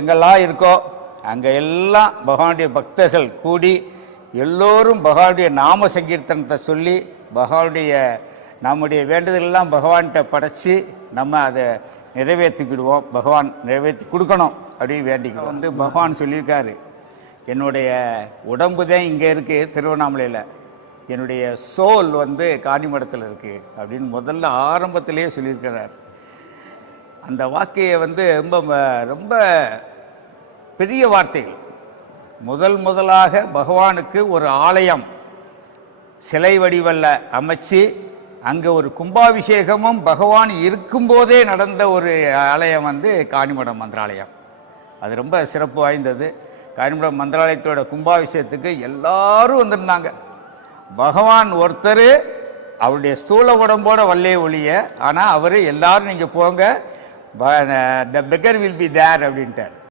எங்கெல்லாம் இருக்கோ அங்கே எல்லாம் பகவானுடைய பக்தர்கள் கூடி எல்லோரும் பகவானுடைய நாம சங்கீர்த்தனத்தை சொல்லி பகவானுடைய நம்முடைய வேண்டுதலெல்லாம் பகவான்கிட்ட படைச்சி நம்ம அதை நிறைவேற்றிக்கிடுவோம். பகவான் நிறைவேற்றி கொடுக்கணும் அப்படின்னு வேண்டிக்கிடுவோம். பகவான் சொல்லியிருக்காரு, என்னுடைய உடம்பு தான் இங்கே இருக்குது திருவண்ணாமலையில், என்னுடைய சோல் காணிமடத்தில் இருக்குது அப்படின்னு முதல்ல ஆரம்பத்திலே சொல்லியிருக்கிறார். அந்த வாக்கையை ரொம்ப ரொம்ப பெரிய வார்த்தைகள். முதலாக பகவானுக்கு ஒரு ஆலயம் சிலை வடிவல்ல அமைச்சு அங்கே ஒரு கும்பாபிஷேகமும் பகவான் இருக்கும்போதே நடந்த ஒரு ஆலயம் காணிமடம் மந்திராலயம். அது ரொம்ப சிறப்பு வாய்ந்தது. காணிமடம் மந்திராலயத்தோட கும்பாபிஷேகத்துக்கு எல்லாரும் வந்திருந்தாங்க. பகவான் ஒருத்தர் அவருடைய ஸ்தூல உடம்போட வல்லே ஒழிய, ஆனால் அவர் எல்லாரும் நீங்கள் போங்க, த பெக்கர் வில் பி தேர் அப்படின்ட்டார்.